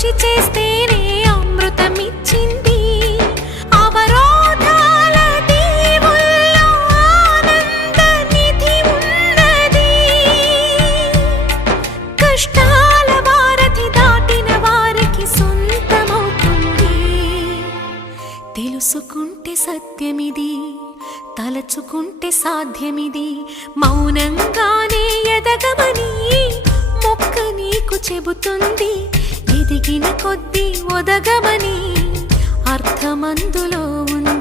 కృషి చేస్తేనే అమృతమిచ్చింది. అవరోధాల దీవుల్లో ఆనంద నిధి ఉన్నది. కష్టాల వారధి దాటిన వారికి సొంతమవుతుంది. తెలుసుకుంటే సత్యమిది, తలచుకుంటే సాధ్యమిది. మౌనంగానే ఎదగమని మొక్క నీకు చెబుతుంది. ఎదిగిన కొద్దీ ఒదగమని అర్థమందులో ఉంది.